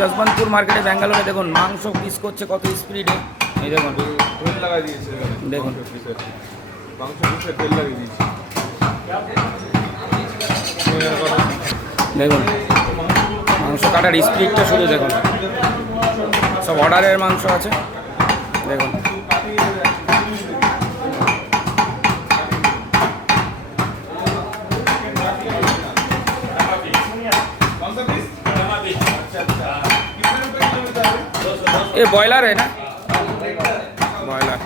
যশবন্তপুর মার্কেটে ব্যাঙ্গালোরে দেখুন মাংস পিস করছে কত স্পিডে। এই দেখুন তেল লাগাই দিয়েছে, দেখুন মাংস পিসে তেল লাগিয়ে দিয়েছে। দেখুন মাংস কাটার স্পিডটা শুধু দেখুন, সব অর্ডারের মাংস আছে দেখুন। ये बॉयलर है ना, बॉयलर।